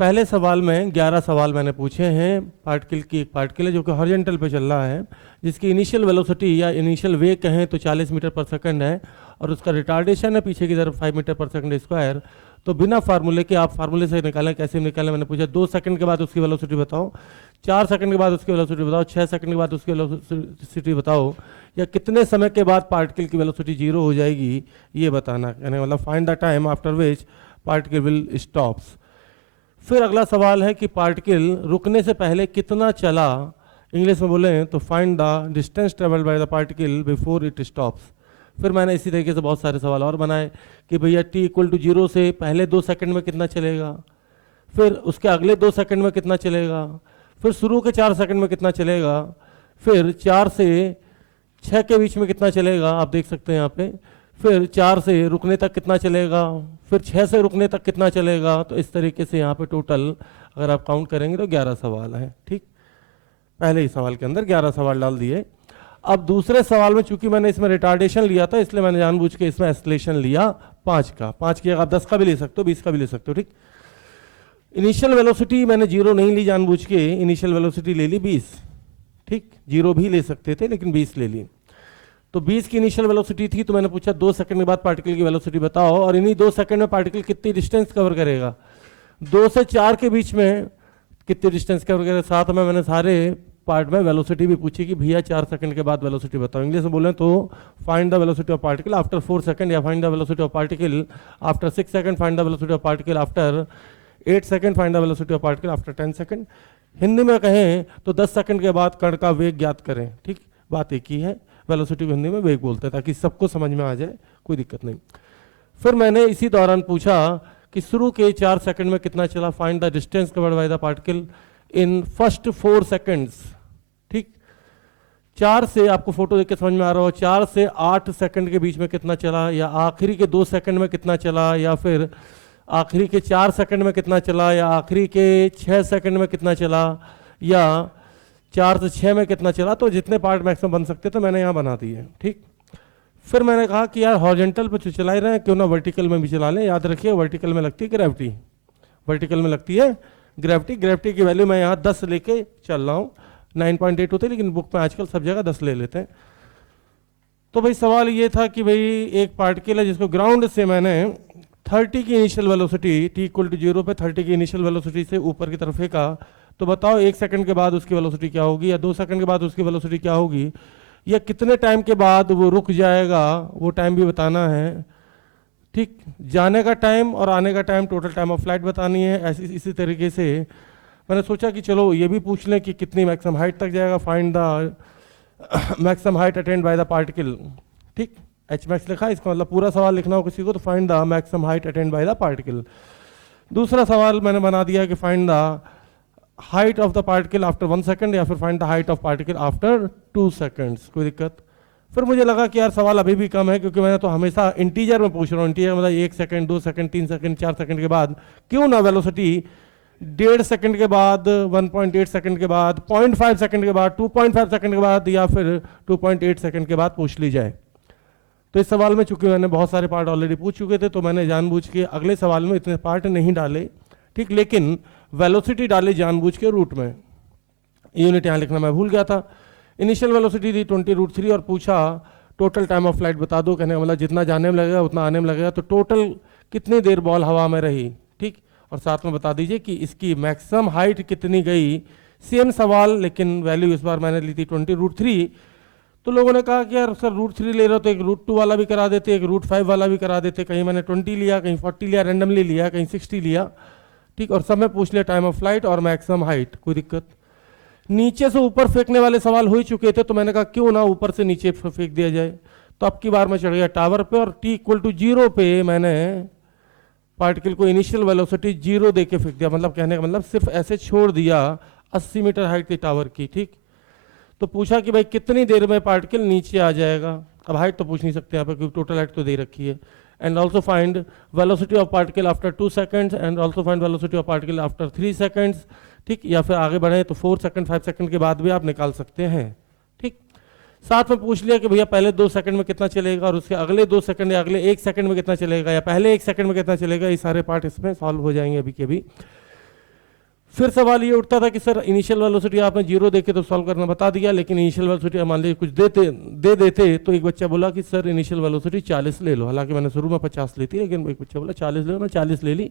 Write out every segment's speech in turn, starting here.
पहले सवाल में 11 सवाल मैंने पूछे हैं। पार्टिकल की एक पार्टिकल है जो कि हॉरिजॉन्टल पे चल रहा है, जिसकी इनिशियल वेलोसिटी या इनिशियल वेग कहें तो 40 मीटर पर सेकंड है, और उसका रिटार्डेशन है पीछे की तरफ 5 मीटर पर सेकंड स्क्वायर। तो बिना फार्मूले के, आप फार्मूले से निकालें, कैसे निकालें? मैंने पूछा 2 सेकंड के बाद उसकी वेलोसिटी बताओ, 4 सेकंड के बाद उसकी वेलोसिटी बताओ, 6 सेकंड के बाद उसकी वेलोसिटी बताओ, या कितने समय के बाद पार्टिकल की वेलोसिटी 0 हो जाएगी, ये बताना। यानी मतलब find the time after which particle will stops. फिर अगला सवाल है कि पार्टिकल रुकने से पहले कितना चला। इंग्लिश में बोले तो find the distance travelled by the particle before it stops. फिर मैंने इसी तरीके से बहुत सारे सवाल और बनाए कि भैया t = 0 से पहले 2 सेकंड में कितना चलेगा, फिर उसके अगले 2 सेकंड में कितना चलेगा, फिर शुरू के 4 सेकंड में कितना चलेगा, फिर 4 से 6 के बीच में कितना चलेगा, आप देख सकते हैं यहाँ पे, फिर 4 से रुकने तक कितना चलेगा, फिर 6 से रुकने तक कितना चलेगा। तो इस तरीके से यहाँ पे टोटल अगर आप काउंट करेंगे तो 11 सवाल हैं। ठीक, पहले ही सवाल के अंदर 11 सवाल डाल दिए। अब दूसरे सवाल में चूंकि मैंने इसमें रिटार्डेशन लिया था, इसलिए मैंने जानबूझ के इसमें एक्सलेशन लिया 5 का। 5 की जगह आप 10 का भी ले सकते हो, 20 का भी ले सकते हो। ठीक, इनिशियल वेलोसिटी मैंने 0 नहीं ली जानबूझ के, इनिशियल वेलोसिटी ले ली 20। ठीक, 0 भी ले सकते थे लेकिन 20 ले ली। तो 20 की इनिशियल वेलोसिटी थी, तो मैंने पूछा 2 सेकंड के बाद पार्टिकल की वेलोसिटी बताओ, और इन्हीं 2 सेकंड में पार्टिकल कितनी डिस्टेंस कवर करेगा। 2 से 4 के बीच में कितनी डिस्टेंस कवर करेगा। साथ में मैंने सारे पार्ट में वेलोसिटी भी पूछी कि भैया 4 सेकंड के बाद वेलोसिटी बताओ। इंग्लिश में बोलें तो find the velocity of particle after 4 second, या find the velocity of particle after 6 second, find the velocity of particle after 8 second, find the velocity of particle after 10 second. Hindi में कहें तो 10 सेकंड के बाद कण का वेग ज्ञात करें। ठीक, बात एक ही है, वेलोसिटी को हिंदी में वेग बोलते हैं ताकि सबको समझ में आ जाए, कोई दिक्कत नहीं। फिर मैंने इसी दौरान पूछा कि शुरू के 4 सेकंड में कितना चला, find the distance covered by the particle in first 4 seconds. ठीक, 4 से, आपको फोटो देख के समझ में आ रहा हो, 4 से 8 सेकंड के बीच में कितना चला, या आखिरी के 2 सेकंड में कितना चला, या फिर आखिरी के 4 सेकंड में कितना चला, या आखिरी के 6 सेकंड में कितना चला, या 4 से 6 में कितना चला। तो जितने पार्ट मैक्सिमम बन सकते तो मैंने यहाँ बना दिए। ठीक, फिर मैंने कहा कि यार हॉरिजॉन्टल पे तो चला ही रहे हैं, क्यों ना वर्टिकल में भी चला लें। याद रखिए वर्टिकल में लगती है ग्रेविटी, वर्टिकल में लगती है ग्रेविटी। ग्रेविटी की वैल्यू मैं यहाँ 10 लेके चल रहा हूँ, 9.8 होते हैं लेकिन बुक में आजकल सब जगह 10 ले लेते हैं। तो भाई सवाल ये था कि भाई एक पार्टिकल है जिसको ग्राउंड से मैंने 30 की इनिशियल वेलोसिटी, t = 0 पे 30 की इनिशियल वेलोसिटी से ऊपर की तरफ फेंका, तो बताओ 1 सेकंड के बाद उसकी वेलोसिटी क्या होगी, या 2 सेकंड के बाद उसकी वेलोसिटी क्या होगी, या कितने टाइम के बाद वो रुक जाएगा, वो टाइम भी बताना है। ठीक, जाने का टाइम और आने का time, total time of flight बतानी है। ऐसी इसी तरीके से मैंने सोचा कि चलो ये भी पूछ लें कि कितनी मैक्सिमम हाइट तक जाएगा, find the maximum height attend by the particle. ठीक, Hmax लिखा, इसका मतलब पूरा सवाल लिखना हो किसी को तो find the maximum height attend by the particle. दूसरा सवाल मैंने बना दिया कि find the height of the particle after 1 second, या फिर find the height of particle after 2 seconds. कोई दिक्कत? फिर मुझे लगा कि यार सवाल अभी भी कम है, क्योंकि मैंने तो हमेशा इंटीजर में पूछ रहा हूँ। इंटीजर मतलब 1 सेकंड, 2 सेकंड, 3 सेकंड, 4 सेकंड के बाद, क्यों ना वेलोसिटी 1.5 सेकंड के बाद, 1.8 सेकंड के बाद, 0.5 सेकंड के बाद, 2.5 सेकंड के बाद, या फिर 2.8 सेकंड के बाद पूछ ली जाए। तो इस सवाल में चूंकि मैंने बहुत सारे पार्ट ऑलरेडी पूछ चुके थे, तो मैंने जानबूझ के अगले सवाल में इतने पार्ट नहीं डाले। ठीक, लेकिन वेलोसिटी डाले जानबूझ के रूट में। यूनिट यहाँ लिखना मैं भूल गया था। इनिशियल वेलोसिटी थी 20√3 और पूछा टोटल टाइम ऑफ फ्लाइट बता दो। कहने का मतलब जितना जाने में लगेगा उतना आने में लगेगा, तो टोटल कितनी देर बॉल हवा में रही। ठीक, और साथ में बता दीजिए कि इसकी मैक्सिमम हाइट कितनी गई। सेम सवाल, लेकिन वैल्यू इस बार मैंने ली थी 20√3। तो लोगों ने कहा कि यार सर √3 ले रहे हो तो एक √2 वाला भी करा देते, एक √5 वाला भी करा देते। कहीं मैंने 20 लिया, कहीं 40 लिया, रैंडमली लिया, कहीं 60 लिया। ठीक, और सब में पूछ लिया टाइम ऑफ फ्लाइट और मैक्सिमम हाइट। कोई दिक्कत? नीचे से ऊपर फेंकने वाले सवाल हो ही चुके थे, तो मैंने कहा क्यों ना ऊपर से नीचे फेंक दिया जाए। तो अब की बार मैं चढ़ गया टावर पे, और t = 0 पे मैंने पार्टिकल को इनिशियल वेलोसिटी 0 दे के फेंक दिया। मतलब कहने का मतलब सिर्फ ऐसे छोड़ दिया। 80 मीटर हाइट थी टावर की। ठीक, तो पूछा कि भाई कितनी देर में पार्टिकल नीचे आ जाएगा। अब हाइट तो पूछ नहीं सकते यहाँ पे, क्योंकि टोटल हाइट तो दे रखी है। And also find velocity of particle after 2 seconds, and also find velocity of particle after 3 seconds. ठीक, या फिर आगे बढ़े तो 4 सेकंड, 5 सेकंड के बाद भी आप निकाल सकते हैं। ठीक, साथ में पूछ लिया कि भैया पहले 2 सेकंड में कितना चलेगा, और उसके अगले 2 सेकंड या अगले 1 सेकंड में कितना चलेगा, या पहले 1 सेकंड में कितना चलेगा। ये सारे पार्ट इसमें सॉल्व हो जाएंगे अभी के अभी। फिर सवाल ये उठता था कि सर इनिशियल वेलोसिटी आपने 0 देके तो सॉल्व करना बता दिया, लेकिन इनिशियल वेलोसिटी मान लीजिए कुछ दे देते तो एक बच्चा बोला कि सर इनिशियल वेलोसिटी 40 ले लो। हालांकि मैंने शुरू में 50 ली थी, लेकिन एक बच्चा बोला 40 ले लो, मैं 40 ले ली।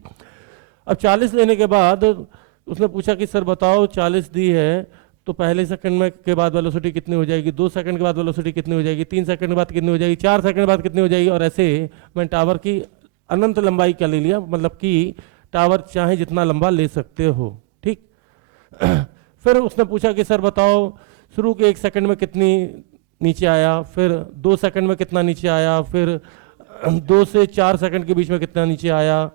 अब 40 लेने के बाद उसने पूछा कि सर बताओ 40 दी है तो पहले सेकंड में के बाद वेलोसिटी कितनी हो जाएगी, 2 सेकंड के बाद वेलोसिटी कितनी हो जाएगी, 3 सेकंड के बाद कितनी हो जाएगी, 4 सेकंड के बाद कितनी हो जाएगी, और ऐसे मैं टावर की अनंत लंबाई का ले लिया, मतलब कि टावर चाहे जितना लंबा ले सकते हो। ठीक। फिर उसने पूछा कि सर बताओ शुरू के 1 सेकंड में कितनी नीचे आया, फिर 2 सेकंड में कितना नीचे आया, फिर 2 से 4 सेकंड के बीच में कितना नीचे आया,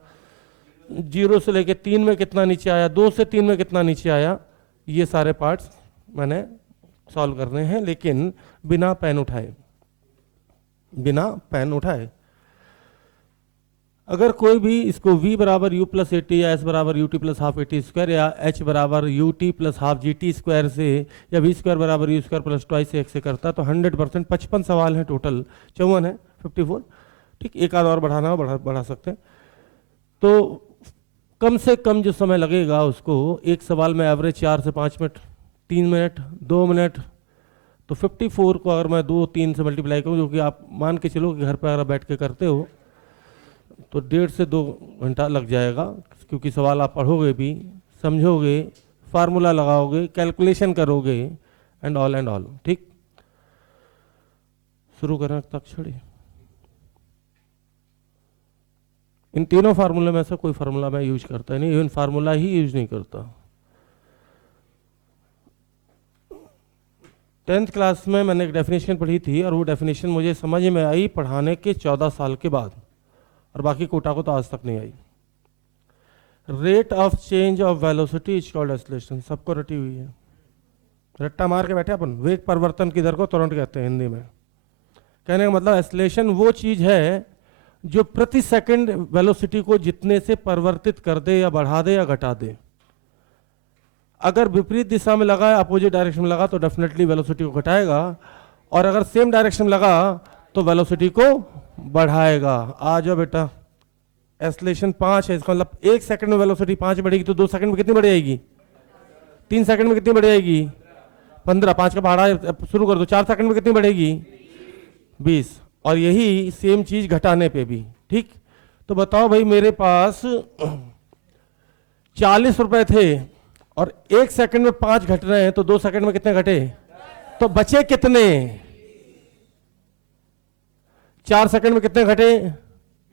0 से लेके 3 में कितना नीचे आया, 2 से 3 में कितना नीचे आया। ये सारे पार्ट्स मैंने सॉल्व करने हैं, लेकिन बिना पेन उठाए। अगर कोई भी इसको v बराबर u प्लस एटी या s बराबर ut plus half eighty square या h बराबर ut plus half gt square से या v स्क्वायर बराबर u स्क्वायर प्लस ट्वाइस से x से करता तो 100%। 55 सवाल हैं टोटल, 54 है 54। ठीक, एक आध और बढ़ाना हो बढ़ा सकते हैं। तो कम से कम जो समय लगेगा उसको एक सवाल में एवरेज 4 से 5 मिनट, 3 मिनट, 2 मिनट, तो 54 को अगर मैं 2-3 से मल्टीप्लाई करूँ, जो कि आप मान के चलो कि घर पर अगर बैठ के करते हो तो 1.5 से 2 घंटा लग जाएगा, क्योंकि सवाल आप पढ़ोगे भी, समझोगे, फार्मूला लगाओगे, कैलकुलेशन करोगे एंड ऑल। ठीक, शुरू करें तक्षणी। इन तीनों फार्मूले में से कोई फार्मूला मैं यूज करता नहीं, इवन फार्मूला ही यूज नहीं करता। 10th क्लास में मैंने एक डेफिनेशन पढ़ी थी और वो डेफिनेशन मुझे समझ में आई पढ़ाने के 14 साल के बाद, और बाकी कोटा को तो आज तक नहीं आई। Rate of change of velocity is called acceleration. सबको रटी हुई है, रट्टा मार के बैठे अपन। वेग परिवर्तन की दर को तुरंत कहते हैं हिंदी में। कहने का मतलब एक्सेलरेशन वो चीज है जो प्रति सेकंड वेलोसिटी को जितने से परिवर्तित कर दे या बढ़ा दे या घटा दे। अगर विपरीत दिशा में लगा, अपोजिट डायरेक्शन में लगा तो डेफिनेटली वेलोसिटी को घटाएगा, और अगर सेम डायरेक्शन में लगा तो वेलोसिटी को बढ़ाएगा। आ जाओ बेटा, एक्सेलरेशन 5 है, इसका मतलब 1 सेकंड में वेलोसिटी 5 बढ़ेगी तो 2 सेकंड में कितनी बढ़ जाएगी, 3 सेकंड में कितनी बढ़ जाएगी, 15, 5 का भाड़ा शुरू कर दो, 4 सेकंड में कितनी बढ़ेगी, 20। और यही सेम चीज घटाने पे भी। ठीक, तो बताओ भाई मेरे पास 40 रुपए थे और 1 सेकंड में 5 घट रहे हैं, तो 2 सेकंड में कितने घटे, तो बचे कितने, 4 सेकंड में कितने घटे,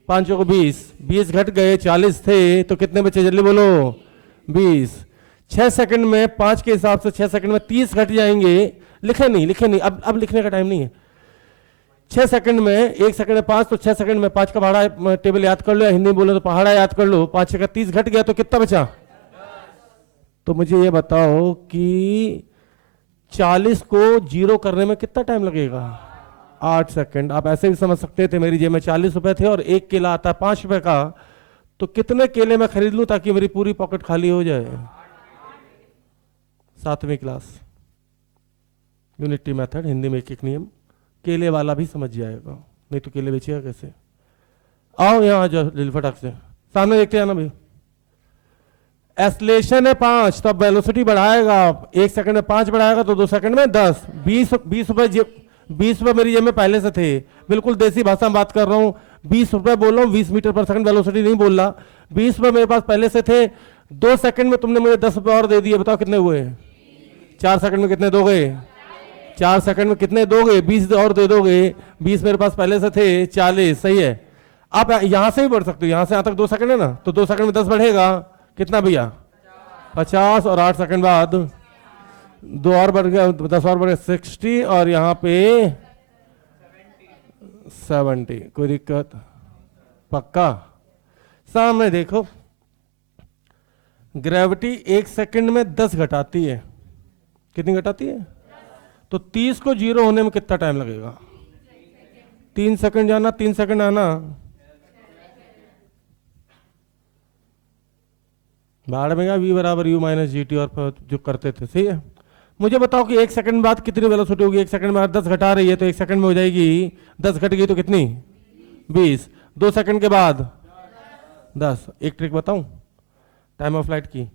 5 को 20 घट गए, 40 थे तो कितने बचे, जल्दी बोलो, 20। 6 सेकंड में 5 के हिसाब से 6 सेकंड में 30 घट जाएंगे। लिखे नहीं, अब लिखने का टाइम नहीं है। 6 सेकंड में 1 सेकंड में 5, तो 6 सेकंड में 5 का भाड़ा टेबल याद कर लो, या हिंदी बोले तो पहाड़ा याद कर लो। 5 का 30 घट गया तो कितना बचा, तो मुझे ये बताओ कि 40 को 0 करने में कितना टाइम लगेगा, 8 सेकंड। आप ऐसे भी समझ सकते थे, मेरी जेब में 40 रुपए थे और एक केला आता है 5 रुपए का, तो कितने केले मैं खरीद लूं ताकि मेरी पूरी पॉकेट खाली हो जाए। 7वीं क्लास यूनिटी मेथड, हिंदी में एक नियम, केले वाला भी समझ जाएगा, नहीं तो केले बेचेगा कैसे। आओ यहाँ आ जाओ फटाक से, सामने देखते हैं ना भाई। एक्सेलरेशन है 5, तो अब वेलोसिटी बढ़ाएगा, 1 सेकंड में 5 बढ़ाएगा तो 2 सेकंड में 10। 20 रुपए मेरी जेब में पहले से थे, बिल्कुल देसी भाषा में बात कर रहा हूँ। 20 रुपए बोल रहा हूँ, 20 मीटर पर सेकंड वेलोसिटी नहीं बोल रहा। 20 रुपए मेरे पास पहले से थे, 2 सेकंड में तुमने मुझे 10 रुपए और दे दिए, बताओ कितने हुए। 4 सेकंड में कितने दोगे, 4 सेकंड में कितने दोगे, 20 और दे दोगे। 20 मेरे पास पहले से थे, 40, सही है। आप यहां से भी बढ़ सकते हो, यहां से यहां तक 2 सेकंड है ना, तो 2 सेकंड में 10 बढ़ेगा, कितना भैया, 50, और 8 सेकंड बाद 2 और बढ़ गया, 10 और बढ़ गया, 60, और यहाँ पे 70। कोई दिक्कत, पक्का। सामने देखो, ग्रेविटी 1 सेकंड में 10 घटाती है, कितनी घटाती है, तो 30 को 0 होने में कितना टाइम लगेगा, 3 सेकंड जाना, 3 सेकंड आना। बाढ़ में v बराबर u माइनस जी टी, और जो करते थे, सही है। मुझे बताओ कि 1 सेकंड बाद कितनी वेलोसिटी होगी, 1 सेकंड में 10 घटा रही है तो 1 सेकंड में हो जाएगी, 10 घट गई तो कितनी, 20। 2 सेकंड के बाद 10। एक ट्रिक बताऊं टाइम ऑफ फ्लाइट की,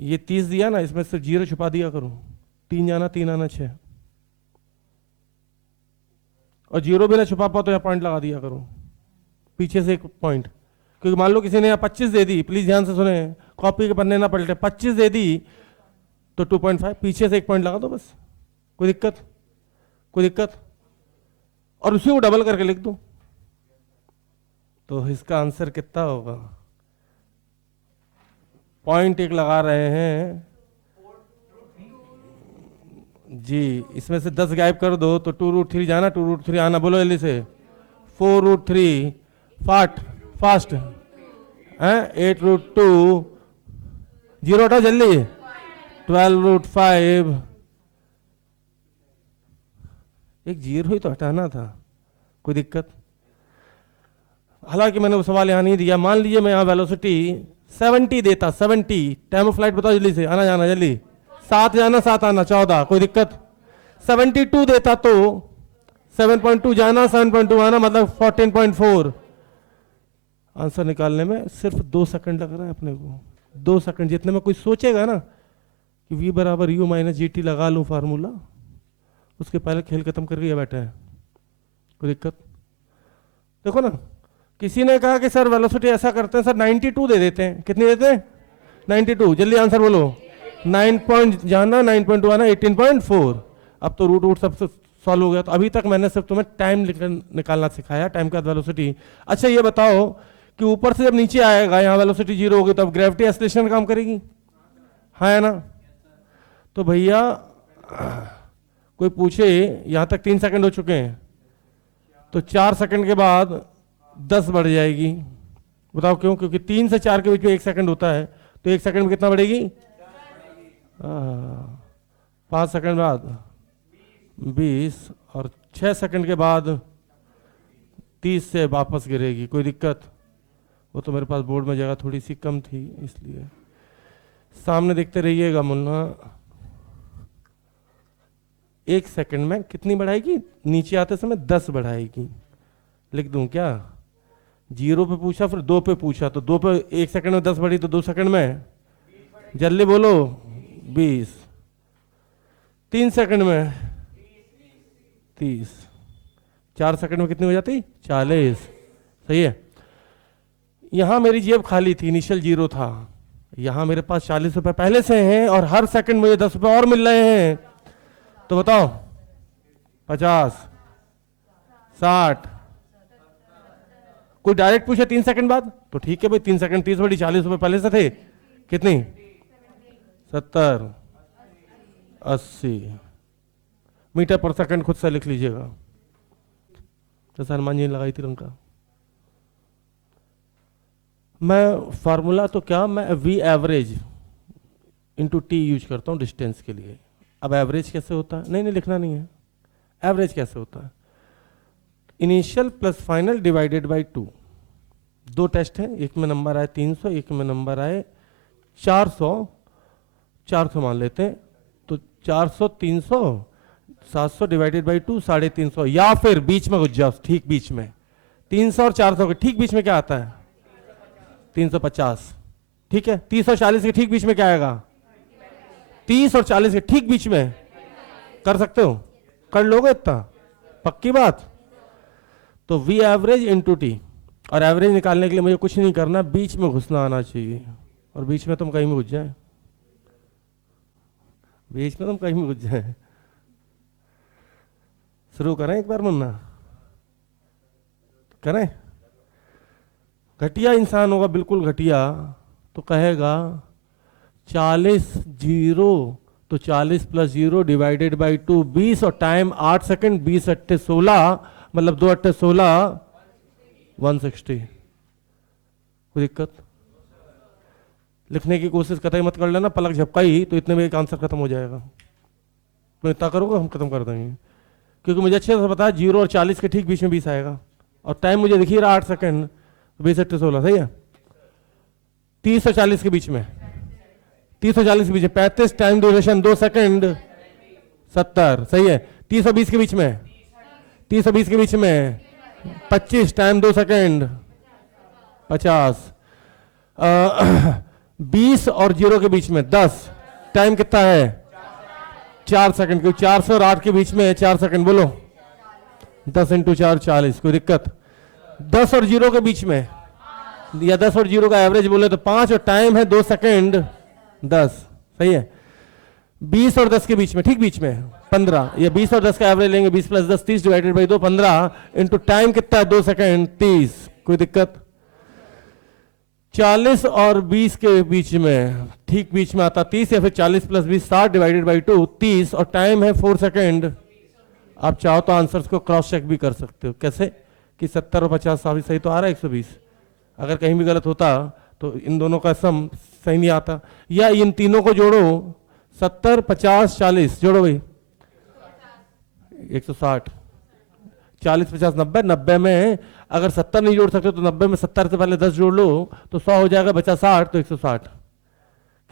ये 30 दिया ना, इसमें से 0 छुपा दिया करो, 3 जाना 3 आना 6, और 0 भी ना छुपा पाओ तो यहाँ पॉइंट लगा दिया करो पीछे से एक पॉइंट, क्योंकि मान लो किसी ने यहाँ 25 दे दी, प्लीज ध्यान से सुने, कॉपी के पन्ने ना पलटे, 25 दे दी तो 2.5 पीछे से एक पॉइंट लगा दो बस, कोई दिक्कत, कोई दिक्कत, और उसी को डबल करके लिख दो। तो इसका आंसर कितना होगा? पॉइंट एक लगा रहे हैं जी, इसमें से 10 गायब कर दो तो 2√3 जाना 2√3 आना, बोलो जल्दी से, 4√3 फास्ट है, 8√2 0 हटाओ जल्दी, 12√5, एक 0 ही तो हटाना था, कोई दिक्कत? हालांकि मैंने वो सवाल यहाँ नहीं दिया। मान लीजिए मैं यहाँ वेलोसिटी 70 देता, 70, टाइम ऑफ फ्लाइट बताओ जल्दी से, आना जाना जल्दी, 7 जाना 7 आना 14, कोई दिक्कत? 72 देता तो 7.2 जाना 7.2 आना, मतलब 14.4। आंसर निकालने में सिर्फ 2 सेकंड लग रहा है अपने को, 2 सेकंड। जितने में कोई सोचेगा ना कि V बराबर U माइनस GT लगा लूँ फार्मूला, उसके पहले खेल खत्म करके बैठा है, कोई दिक्कत? देखो ना, किसी ने कहा कि सर वेलोसिटी ऐसा करते हैं सर 92 दे देते हैं, कितनी देते हैं? 92, जल्दी आंसर बोलो, 9 पॉइंट जाना 9.2 आना 18.4। अब तो रूट सब सॉल्व हो गया। तो अभी तक मैंने सिर्फ तुम्हें टाइम निकालना सिखाया, टाइम के बाद वेलोसिटी। अच्छा ये बताओ कि ऊपर से जब नीचे आएगा, यहाँ वेलोसिटी 0 होगी, तब ग्रेविटी एक्सेलरेशन काम करेगी, हाँ है ना? तो भैया कोई पूछे, यहाँ तक 3 सेकंड हो चुके हैं, तो 4 सेकंड के बाद 10 बढ़ जाएगी। बताओ क्यों? क्योंकि 3 से 4 के बीच में 1 सेकंड होता है, तो 1 सेकंड में कितना बढ़ेगी? 5 सेकंड बाद 20, और 6 सेकंड के बाद 30 से वापस गिरेगी, कोई दिक्कत? वो तो मेरे पास बोर्ड में जगह थोड़ी सी कम थी, इसलिए सामने देखते रहिएगा मुन्ना। 1 सेकंड में कितनी बढ़ाएगी? नीचे आते समय 10 बढ़ाएगी। लिख दूं क्या? 0 पे पूछा, फिर 2 पे पूछा, तो 2 पे 1 सेकंड में 10 बढ़ी, तो 2 सेकंड में, जल्दी बोलो, 20, 3 सेकंड में 30, 4 सेकंड में कितनी हो जाती? 40। सही है। यहां मेरी जेब खाली थी, इनिशियल 0 था, यहां मेरे पास 40 रुपए पहले से हैं, और हर सेकंड मुझे 10 रुपए और मिल रहे हैं। तो बताओ, 50, 60, कोई डायरेक्ट पूछे 3 सेकंड बाद तो ठीक है भाई, 3 सेकंड 30 बड़ी, 40 रुपए पहले से थे, कितनी? 70, 80 मीटर पर सेकंड, खुद से लिख लीजिएगा, जैसा हनुमान जी ने लगाई थी लंका। मैं फार्मूला तो क्या, मैं V average into T use करता हूँ डिस्टेंस के लिए। अब एवरेज कैसे होता है? नहीं लिखना नहीं है, एवरेज कैसे होता है? Initial plus final divided by 2। 2 test है, एक में नंबर आए 300, एक में नंबर आए 400, 400 मान लेते हैं, तो 400, 300, 700 डिवाइडेड बाई 2, 350, या फिर बीच में घुस जाओ, ठीक बीच में 300 और 400 के ठीक बीच में क्या आता है? 350। ठीक है, 30 और 40 के ठीक बीच में क्या आएगा? 30 और 40 के ठीक बीच में कर सकते हो, कर लोगे इतना, पक्की बात? तो V एवरेज इंटू T, और एवरेज निकालने के लिए मुझे कुछ नहीं करना, बीच में घुसना आना चाहिए, और बीच में तुम कहीं में घुस जाए, बीच में तुम कहीं में घुस जाए। शुरू करें एक बार मुन्ना, करें? घटिया इंसान होगा, बिल्कुल घटिया, तो कहेगा 40 0, तो 40 प्लस 0 डिवाइडेड बाई 2, 20, और टाइम 8 सेकंड, 20 अट्ठे 16, मतलब 2 अट्ठे 16, 160। कोई दिक्कत? लिखने की कोशिश कतई मत कर लेना, पलक झपकाई तो इतने में एक आंसर खत्म हो जाएगा। तो इतना करोगे हम खत्म कर देंगे, क्योंकि मुझे अच्छे से पता है 0 और 40 के ठीक बीच में 20 आएगा, और टाइम मुझे दिखी रहा 8 सेकंड, 20 अट्ठे 16, सही है? 30 और 40 के बीच में, 30 और 40 के बीच में 35, टाइम ड्यूरेशन 2 सेकंड, 70, सही है? 30 और 20 के बीच में, 30 और 20 के बीच में 25, टाइम 2 सेकंड, 50, 20 और 0 के बीच में 10, टाइम कितना है 4 सेकंड, क्योंकि 4 से और 8 के बीच में है 4 सेकंड, बोलो 10 इंटू 4 40, कोई दिक्कत। 10 और 0 के बीच में, या 10 और 0 का एवरेज बोले तो 5 और टाइम है 2 सेकंड 10, सही है। 20 और 10 के बीच में, ठीक बीच में 15, या 20 और 10 का एवरेज लेंगे, 20 plus 10 30 divided by 2 15 into time कितना है 2 सेकंड 30, कोई दिक्कत। 40 और 20 के बीच में, ठीक बीच में आता 30, या फिर 40 प्लस 20 60 डिवाइडेड बाई 2 30, और टाइम है 4 सेकंड। आप चाहो तो आंसर्स को क्रॉस चेक भी कर सकते हो, कैसे कि 70 और 50 सही तो आ रहा है 120, अगर कहीं भी गलत होता तो इन दोनों का सम सही नहीं आता। या इन तीनों को जोड़ो, 70 50 40 जोड़ो भाई 160, 40 50 90, 90 में अगर 70 नहीं जोड़ सकते तो 90 में 70 से पहले 10 जोड़ लो तो 100 हो जाएगा, बचा 60 तो 160।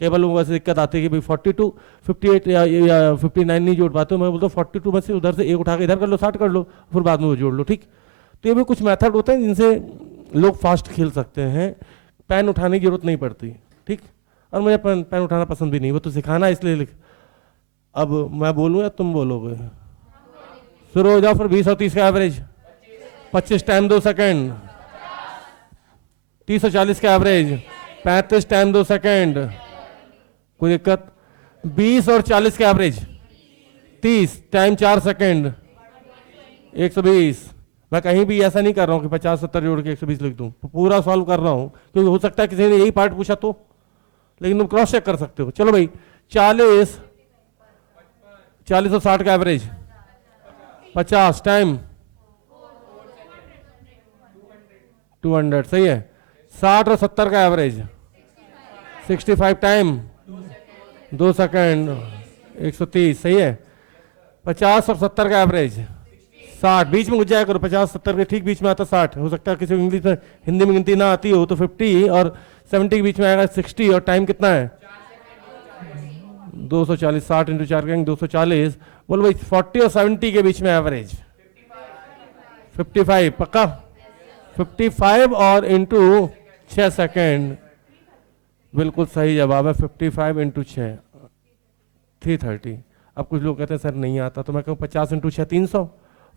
केवल लोगों को ऐसी दिक्कत आती है कि भाई 42 58 या 59 नहीं जोड़ पाते, मैं बोलता हूँ 42 में से उधर से एक उठा के इधर कर लो 60 कर लो, फिर बाद में वो जोड़ लो, ठीक। तो ये भी कुछ मेथड होते हैं जिनसे लोग फास्ट खेल सकते हैं, पेन उठाने की जरूरत नहीं पड़ती, ठीक। और मुझे पेन उठाना पसंद भी नहीं, वो तो सिखाना इसलिए लिख। अब मैं बोलूँ या तुम बोलोगे? शुरू हो जाओ फिर। 20 और 30 का एवरेज 25, टाइम 2 सेकंड। 30 और 40 का एवरेज 35, टाइम 2 सेकंड, कोई दिक्कत। 20 और 40 का एवरेज 30, टाइम 4 सेकंड 120। मैं कहीं भी ऐसा नहीं कर रहा हूँ कि 50 70 जोड़ के 120 लिख दूँ, पूरा सॉल्व कर रहा हूँ, क्योंकि हो सकता है किसी ने यही पार्ट पूछा तो, लेकिन तुम क्रॉस चेक कर सकते हो। चलो भाई 40 और 60 का एवरेज 50, टाइम 200, सही है। 60 और 70 का एवरेज 65, टाइम 2 सेकंड 130, सही है। 50 और 70 का एवरेज 60, बीच में घुस जाया करो, 50 70 के ठीक बीच में आता 60, हो सकता है किसी को इंग्लिश में हिंदी में गिनती ना आती हो तो 50 और 70 के बीच में आएगा 60, और टाइम कितना है 240, 60 इंटू 4 करेंगे 240, बोलो भाई 40 और 70 के बीच में एवरेज 55, पक्का 55 और इंटू 6 सेकेंड, बिल्कुल सही जवाब है 55 इंटू 6 330। अब कुछ लोग कहते हैं सर नहीं आता, तो मैं कहूँ 50 इंटू 6 300,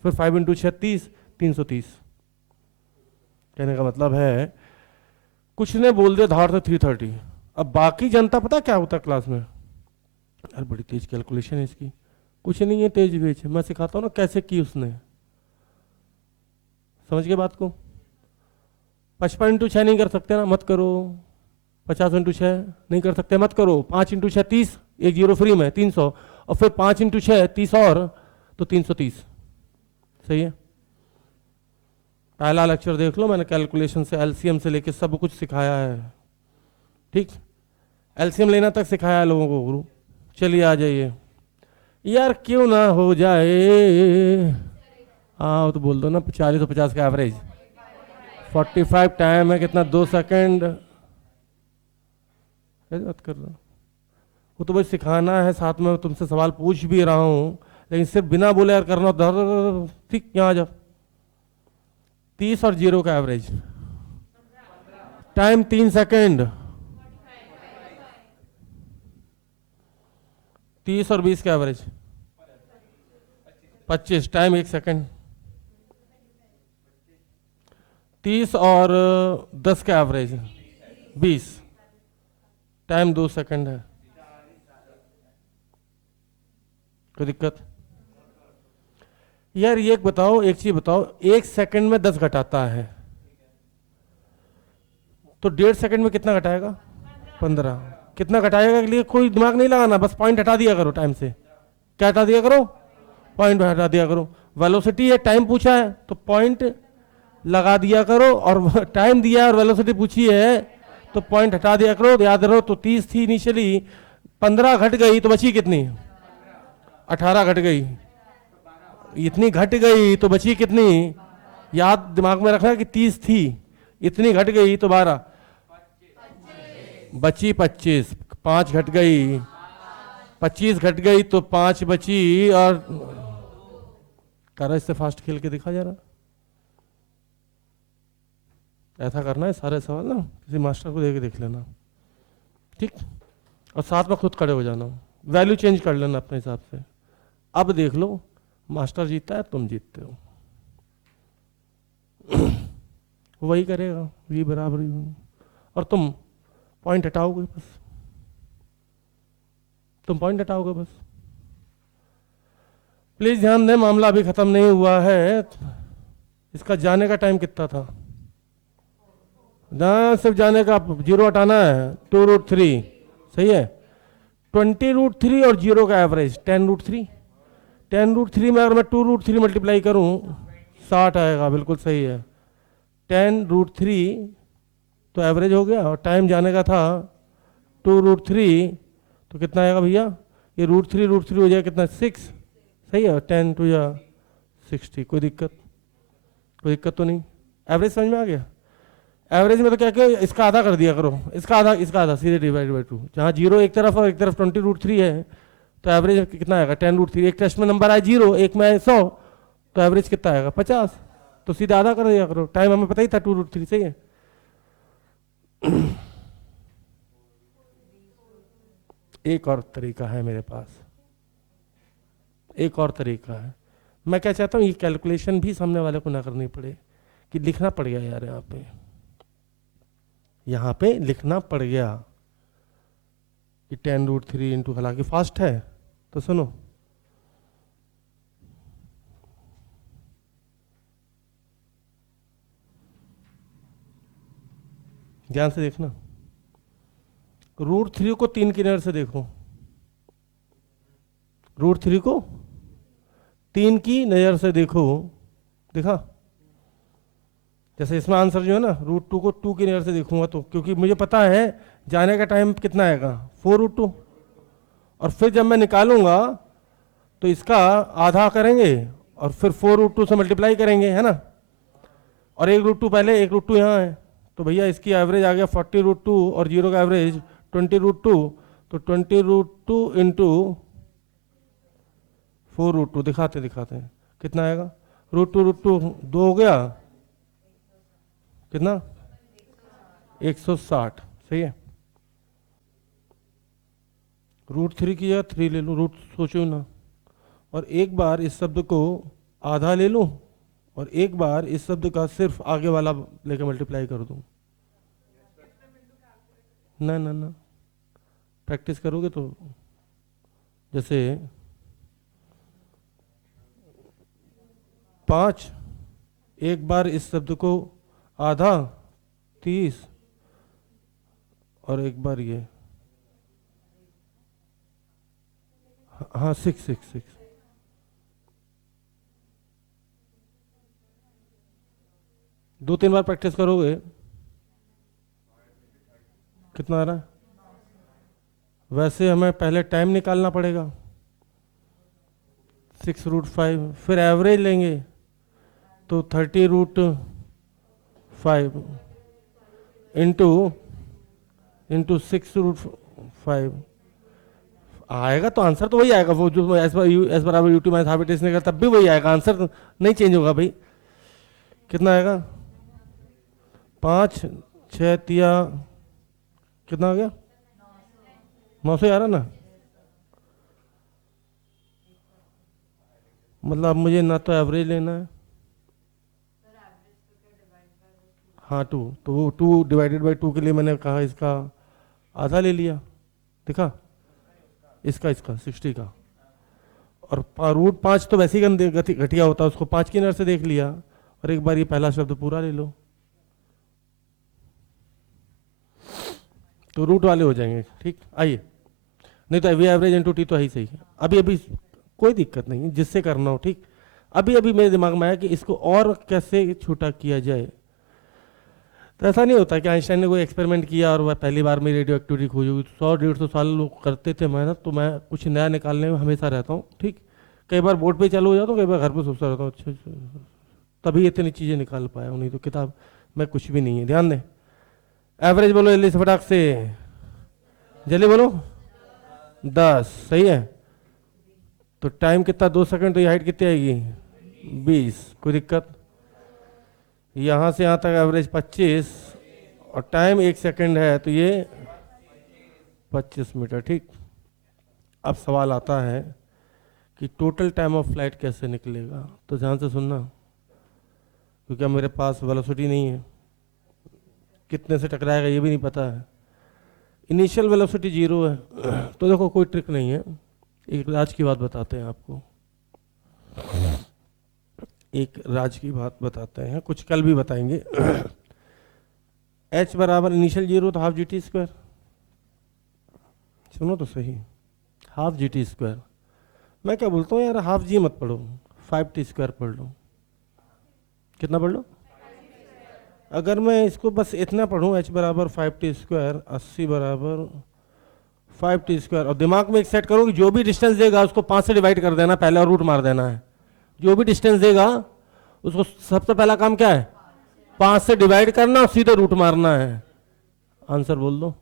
फिर 5 इंटू 6 30, 330। कहने का मतलब है कुछ ने बोल दिया धार से 330। अब बाकी जनता पता क्या होता है क्लास में, यार बड़ी तेज कैलकुलेशन है इसकी, कुछ नहीं है तेज वेज, मैं सिखाता हूँ ना कैसे की उसने, समझ गए बात को। 55 इंटू 6 नहीं कर सकते ना, मत करो। 50 इंटू 6 नहीं कर सकते, मत करो। 5 इंटू 6 30, एक जीरो फ्री में 300, और फिर 5 इंटू 6 30 और तो 330, सही है। पहला लेक्चर देख लो, मैंने कैलकुलेशन से एलसीएम से लेके सब कुछ सिखाया है, ठीक। एलसीएम लेना तक सिखाया है लोगों को गुरु। चलिए आ जाइए यार, क्यों ना हो जाए, हाँ तो बोल दो ना। 40 और 50 का एवरेज 45, टाइम है कितना 2 सेकंड, बात कर रहा हूँ वो तो भाई सिखाना है, साथ में तुमसे सवाल पूछ भी रहा हूँ, लेकिन सिर्फ बिना बोले यार करना, ठीक। यहाँ आ जाओ। 30 और 0 का एवरेज, टाइम 3 सेकंड, 30 और 20 का एवरेज 25, टाइम 1 सेकंड। 30 और 10 का एवरेज 20, टाइम 2 सेकंड है, कोई दिक्कत? यार ये बताओ, एक चीज बताओ, 1 सेकंड में 10 घटाता है तो 1.5 सेकंड में कितना घटाएगा 15। कितना घटाएगा के लिए कोई दिमाग नहीं लगाना, बस पॉइंट हटा दिया करो टाइम से। क्या हटा दिया करो? पॉइंट हटा दिया करो। वेलोसिटी है, टाइम पूछा है तो पॉइंट लगा दिया करो, और टाइम दिया और वेलोसिटी पूछी है तो पॉइंट हटा दिया करो। याद रहो तो 30 थी इनिशियली, 15 घट गई तो बची कितनी? 18 घट गई, इतनी घट गई तो बची कितनी? याद दिमाग में रखना कि 30 थी, इतनी घट गई तो 12 बची 25, 5 घट गई, 25 घट गई तो 5 बची। और करा इससे फास्ट खेल के दिखा जा रहा, ऐसा करना है सारे सवाल ना, किसी मास्टर को देके देख लेना। ठीक, और साथ में खुद खड़े हो जाना, वैल्यू चेंज कर लेना अपने हिसाब से। अब देख लो, मास्टर जीता है, तुम जीतते हो। वही करेगा, ये बराबरी होगी, और तुम पॉइंट हटाओगे बस, तुम पॉइंट हटाओगे बस। प्लीज ध्यान दें, मामला अभी खत्म नहीं हुआ है। इसका जाने का टाइम कितना था? ना, सिर्फ जाने का 0 हटाना है, 2√3, सही है। 20√3 और 0 का एवरेज 10√3। 10√3 में अगर मैं 2√3 मल्टीप्लाई करूं 60 आएगा, बिल्कुल सही है। 10√3 तो एवरेज हो गया, और टाइम जाने का था 2√3, तो कितना आएगा भैया? ये √3 हो जाएगा कितना? 6, सही है। 10 टू या 60, कोई दिक्कत तो नहीं। एवरेज समझ में आ गया? एवरेज में तो क्या क्या, इसका आधा कर दिया करो, इसका आधा सीधे डिवाइड बाई 2। जहाँ 0 एक तरफ और एक तरफ 20√3 है, तो एवरेज कितना आएगा? 10√3। एक टेस्ट में नंबर आए 0, एक में 100, तो एवरेज कितना आएगा? 50। तो सीधा आधा कर दिया करो, टाइम हमें पता ही था 2√3, सही है। एक और तरीका है मेरे पास, एक और तरीका है। मैं क्या चाहता हूँ, ये कैलकुलेशन भी सामने वाले को ना करनी पड़े, कि लिखना पड़ गया यार, यहाँ पे लिखना पड़ गया कि 10√3 इंटू, हालांकि फास्ट है तो सुनो, ध्यान से देखना। √3 को 3 की नज़र से देखो, √3 को 3 की नज़र से देखो, देखा? जैसे इसमें आंसर जो है ना, √2 को 2 की नज़र से देखूंगा, तो क्योंकि मुझे पता है जाने का टाइम कितना आएगा, 4√2, और फिर जब मैं निकालूंगा तो इसका आधा करेंगे और फिर 4√2 से मल्टीप्लाई करेंगे, है ना? और 1√2 पहले, 1√2 यहाँ है, तो भैया इसकी एवरेज आ गया 40√2 और 0 का एवरेज 20√2, तो 20√2 इंटू 4√2 दिखाते दिखाते कितना आएगा? √2 2 हो गया, कितना? 160, सही है। √3 की जगह 3 ले लूँ, रूट सोचो ना, और एक बार इस शब्द को आधा ले लूँ, और एक बार इस शब्द का सिर्फ आगे वाला लेकर मल्टीप्लाई कर दूँ। ना ना ना, प्रैक्टिस करोगे तो, जैसे 5, एक बार इस शब्द को आधा 30, और एक बार ये, हाँ 6 2-3 बार प्रैक्टिस करोगे, कितना आ रहा है? वैसे हमें पहले टाइम निकालना पड़ेगा, 6√5, फिर एवरेज लेंगे तो 30√5 इंटू 6√5 आएगा, तो आंसर तो वही आएगा, वो जो एस बराबर यूटी माइनस हाफ टेस्ट निकला तब भी वही आएगा, आंसर नहीं चेंज होगा भाई। कितना आएगा? 5 6 तिया कितना हो गया? 900 आ रहा ना? मतलब मुझे ना तो एवरेज लेना है, हाँ 2, तो वो 2 डिवाइडेड बाई 2 के लिए मैंने कहा इसका आधा ले लिया, देखा? इसका 60 का, और √5 तो वैसे ही घटिया होता है, उसको 5 की नज़र से देख लिया, और एक बार ये पहला शब्द पूरा ले लो, तो रूट वाले हो जाएंगे, ठीक? आइए, नहीं तो वी एवरेज इंटू टी तो है ही सही है। अभी कोई दिक्कत नहीं, जिससे करना हो, ठीक? अभी मेरे दिमाग में आया कि इसको और कैसे छोटा किया जाए। तो ऐसा नहीं होता कि आइंस्टाइन ने कोई एक्सपेरिमेंट किया और वह पहली बार में रेडियो एक्टिविटी खोजी हुई, 100-150 साल लोग करते थे मेहनत, तो मैं कुछ नया निकालने में हमेशा रहता हूँ, ठीक? कई बार बोर्ड पे चालू हो जाता हूँ, कई बार घर पे सोचता रहता हूँ, अच्छा तभी इतनी चीज़ें निकाल पाया हूँ, नहीं तो किताब में कुछ भी नहीं है। ध्यान दें, एवरेज बोलो जल्दी से, फटाक से जल्दी बोलो, 10, सही है। तो टाइम कितना? 2 सेकंड, तो ये हाइट कितनी आएगी? 20, कोई दिक्कत? यहाँ से यहाँ तक एवरेज 25, और टाइम 1 सेकंड है, तो ये 25 मीटर, ठीक। अब सवाल आता है कि टोटल टाइम ऑफ फ्लाइट कैसे निकलेगा, तो ध्यान से सुनना, क्योंकि अब मेरे पास वेलोसिटी नहीं है, कितने से टकराएगा ये भी नहीं पता है, इनिशियल वेलोसिटी 0 है। तो देखो कोई ट्रिक नहीं है, एक राज की बात बताते हैं आपको, एक राज की बात बताते हैं, कुछ कल भी बताएंगे। h बराबर इनिशियल 0 तो हाफ जी टी स्क्वायर, सुनो तो सही, हाफ जी टी स्क्वायर। मैं क्या बोलता हूँ यार, हाफ जी मत पढ़ो, 5t स्क्वायर पढ़ लो। कितना पढ़ लो? अगर मैं इसको बस इतना पढ़ूँ, h बराबर 5t स्क्वायर, 80 बराबर 5t स्क्वायर, और दिमाग में एक सेट करो कि जो भी डिस्टेंस देगा उसको 5 से डिवाइड कर देना पहले और रूट मार देना है। जो भी डिस्टेंस देगा उसको सबसे पहला काम क्या है? 5 से डिवाइड करना और सीधे रूट मारना है। आंसर बोल दो,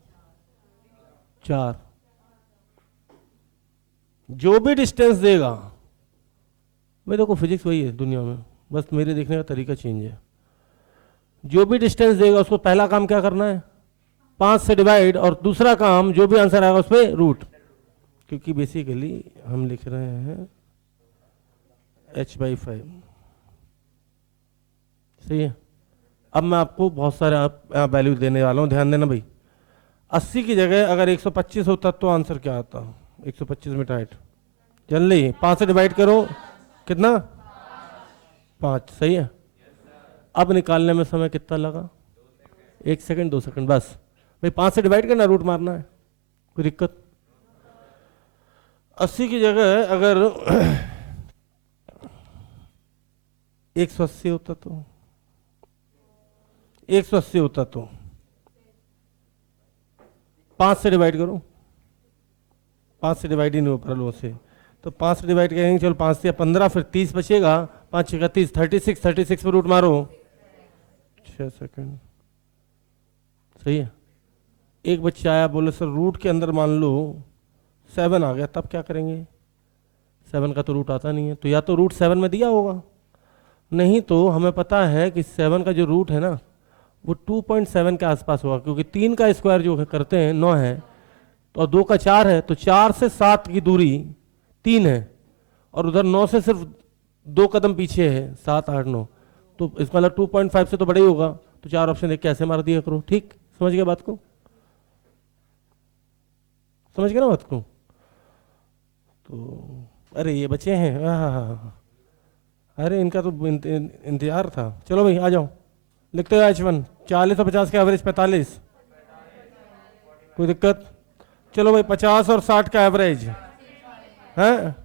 4। जो भी डिस्टेंस देगा, मैं देखो फिजिक्स वही है दुनिया में, बस मेरे देखने का तरीका चेंज है। जो भी डिस्टेंस देगा उसको पहला काम क्या करना है? 5 से डिवाइड, और दूसरा काम जो भी आंसर आएगा उस पर रूट, क्योंकि बेसिकली हम लिख रहे हैं h/5। सही है। अब मैं आपको बहुत सारे वैल्यू देने वाला हूँ, ध्यान देना भाई। 80 की जगह अगर 125 होता तो आंसर क्या आता? 125 मीटर हाइट। जल्दी 5 से डिवाइड करो, कितना? 5। सही है। अब निकालने में समय कितना लगा? 1 सेकंड, 2 सेकंड, बस भाई 5 से डिवाइड करना, रूट मारना है, कोई दिक्कत? 80 की जगह अगर 180 होता तो 180 होता तो 5 से डिवाइड करो, 5 से डिवाइड ही नहीं हो पा रहा से, तो 5 से डिवाइड करेंगे, चलो 5 से 15, फिर 30 बचेगा, 5 6 30, 36 पे रूट मारो, 6 सेकंड। सही है। एक बच्चा आया, बोले सर रूट के अंदर मान लो 7 आ गया, तब क्या करेंगे? 7 का तो रूट आता नहीं है, तो या तो रूट 7 में दिया होगा, नहीं तो हमें पता है कि 7 का जो रूट है ना वो 2.7 के आसपास होगा, क्योंकि 3 का स्क्वायर जो करते हैं 9 है, तो 2 का 4 है, तो 4 से 7 की दूरी 3 है, और उधर 9 से सिर्फ 2 कदम पीछे है, 7 8 9, तो इसका मतलब 2.5 से तो बड़ा ही होगा, तो 4 ऑप्शन देख के ऐसे मार दिया करो। ठीक, समझ गया बात को? समझ गया ना बात को? तो अरे ये बच्चे हैं, हाँ, अरे इनका तो इंतजार था। चलो भाई आ जाओ, लिखते हो H1 40 और 50 का एवरेज 45, कोई दिक्कत? चलो भाई 50 और 60 का एवरेज है,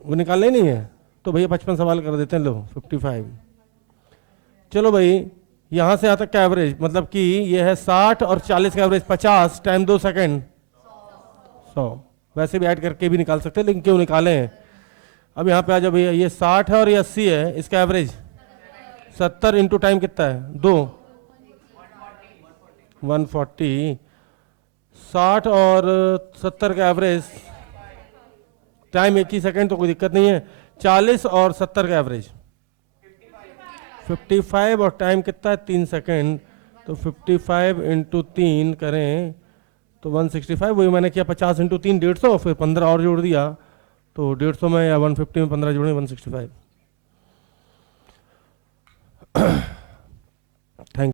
वो निकालना ही नहीं है, तो भैया 55 सवाल कर देते हैं, लो 55। चलो भाई यहाँ से यहाँ तक का एवरेज, मतलब कि ये है 60 और 40 का एवरेज, 50 टाइम 2 सेकेंड 100। वैसे भी ऐड करके भी निकाल सकते हैं, लेकिन क्यों निकाले हैं? अब यहाँ पे आ जाओ भैया, ये 60 है और ये 80 है, इसका एवरेज 70 इंटू टाइम कितना है? 2, 140। 60 और 70 का एवरेज, टाइम 1 ही सेकेंड, तो कोई दिक्कत नहीं है। 40 और 70 का एवरेज 55, और टाइम कितना है? 3 सेकेंड, तो 55 इंटू 3 करें तो 165, वही मैंने किया 50 इंटू 3 150, फिर 15 और जोड़ दिया, तो 150 में या 150 में 15 जोड़े 165। थैंक